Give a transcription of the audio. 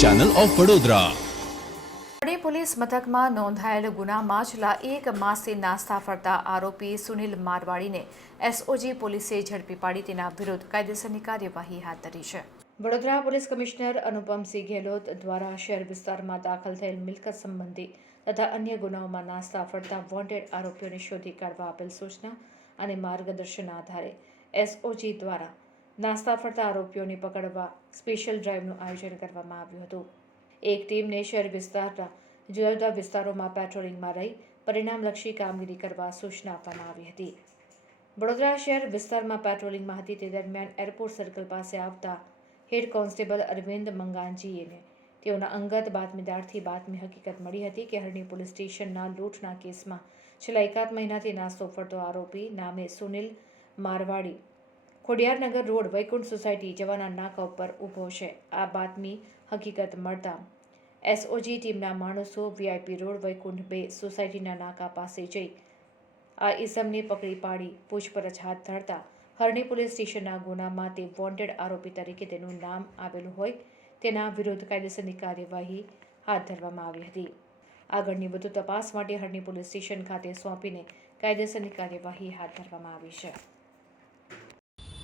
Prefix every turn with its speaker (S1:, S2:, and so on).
S1: Channel of Vadodara
S2: વડી police મથકમાં નોંધાયેલ ગુનામાં છેલ્લા એક માસથી નાસ્તા ફરતા આરોપી સુનિલ મારવાડીને એસઓજી પોલીસે ઝડપી પાડી તેના વિરુદ્ધ કાયદેસરની કાર્યવાહી હાથ ધરી છે. વડોદરા પોલીસ કમિશનર અનુપમસિંહ ગેહલોત દ્વારા શહેર વિસ્તારમાં દાખલ થયેલ મિલકત સંબંધી તથા અન્ય ગુનાઓમાં નાસ્તા ફરતા વોન્ટેડ આરોપીઓને શોધી કાઢવા આપેલ સૂચના અને માર્ગદર્શન આધારે એસઓજી દ્વારા નાસ્તા ફરતા આરોપીઓને પકડવા સ્પેશિયલ ડ્રાઈવનું આયોજન કરવામાં આવ્યું હતું. એક ટીમને શહેર વિસ્તારના જુદા જુદા વિસ્તારોમાં પેટ્રોલિંગમાં રહી પરિણામલક્ષી કામગીરી કરવા સૂચના આપવામાં આવી હતી. વડોદરા શહેર વિસ્તારમાં પેટ્રોલિંગમાં હતી તે દરમિયાન એરપોર્ટ સર્કલ પાસે આવતા હેડ કોન્સ્ટેબલ અરવિંદ મંગાનજીએને તેઓના અંગત બાતમીદારથી બાતમી હકીકત મળી હતી કે હરણી પોલીસ સ્ટેશનના લૂંટના કેસમાં છેલ્લા એકાદ મહિનાથી નાસ્તો ફરતો આરોપી નામે સુનિલ મારવાડી ખોડિયારનગર રોડ વૈકુંઠ સોસાયટી જવાના નાકા ઉપર ઊભો છે. આ બાતમી હકીકત મળતા એસઓજી ટીમના માણસો વીઆઈપી રોડ વૈકુંઠ બે સોસાયટીના નાકા પાસે જઈ આ ઇસમને પકડી પાડી, પૂછપરછ હાથ ધરતા હરણી પોલીસ સ્ટેશનના ગુનામાં તે વોન્ટેડ આરોપી તરીકે તેનું નામ આવેલું હોય તેના વિરુદ્ધ કાયદેસરની કાર્યવાહી હાથ ધરવામાં આવી હતી. આગળની વધુ તપાસ માટે હરણી પોલીસ સ્ટેશન ખાતે સોંપીને કાયદેસરની કાર્યવાહી હાથ ધરવામાં આવી છે.